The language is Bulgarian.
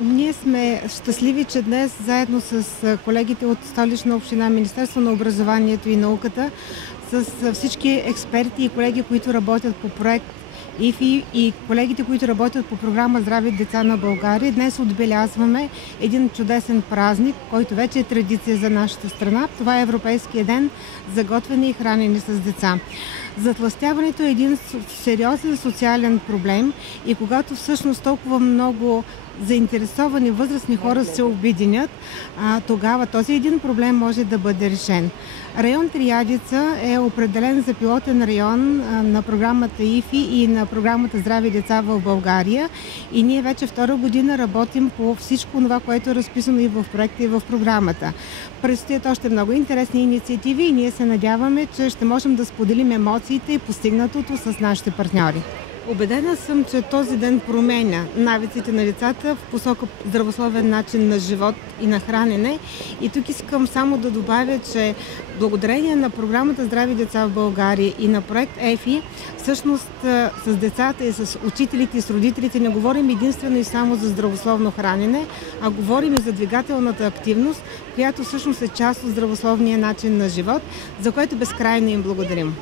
Ние сме щастливи, че днес заедно с колегите от Столична община, Министерство на образованието и науката, с всички експерти и колеги, които работят по проект ИФИ и колегите, които работят по програма Здрави деца на България, днес отбелязваме един чудесен празник, който вече е традиция за нашата страна. Това е Европейския ден за готвене и хранене с деца. Затлъстяването е един сериозен социален проблем и когато всъщност толкова много заинтересовани възрастни хора се обединят, тогава този един проблем може да бъде решен. Район Триадица е определен за пилотен район на програмата ИФИ и на програмата Здрави деца в България и ние вече втора година работим по всичко това, което е разписано и в проекта, и в програмата. Предстоят още много интересни инициативи и ние се надяваме, че ще можем да споделим емоциите и постигнатото с нашите партньори. Убедена съм, че този ден променя навиците на децата в посока здравословен начин на живот и на хранене. И тук искам само да добавя, че благодарение на програмата Здрави деца в България и на проект ЕФИ, всъщност с децата и с учителите и с родителите не говорим единствено и само за здравословно хранене, а говорим и за двигателната активност, която всъщност е част от здравословния начин на живот, за което безкрайно им благодарим.